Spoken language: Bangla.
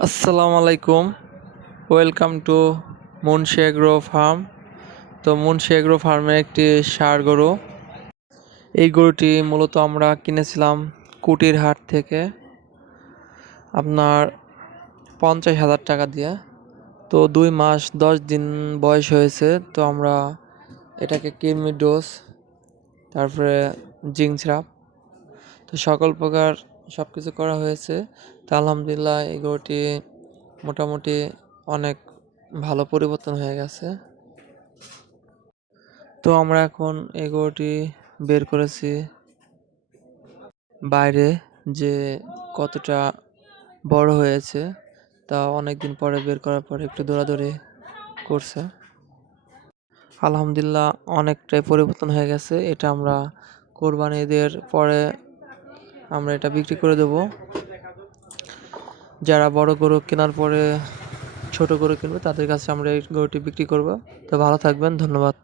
আসসালামু আলাইকুম। Welcome to Munshi agro farm. তো মুন্সি এগ্রো ফার্মে একটি ষাঁড় গরু। এই গরুটি মূলত আমরা কিনেছিলাম কুটির হাট থেকে আপনার 50,000 টাকা দিয়ে। তো 2 মাস 10 দিন বয়স হয়েছে। তো আমরা এটাকে কৃমি ডোজ, তারপরে জিঙ্ক সিরাপ, তো সকল প্রকার সব কিছু করা হয়েছে। তো আলহামদুলিল্লাহ এই গরুটি মোটামুটি অনেক ভালো পরিবর্তন হয়ে গেছে। তো আমরা এখন এই গরুটি বের করেছি বাইরে, যে কতটা বড় হয়েছে তা অনেকদিন পরে বের করার পরে একটু দৌড়াদৌড়ি করছে। আলহামদুলিল্লাহ অনেকটাই পরিবর্তন হয়ে গেছে। এটা আমরা কোরবানি ঈদের পরে আমরা এটা বিক্রি করে দেব। যারা বড় গরু কেনার পরে ছোট গরু কিনবে তাদের কাছে আমরা এই গরুটি বিক্রি করব। তো ভালো থাকবেন, ধন্যবাদ।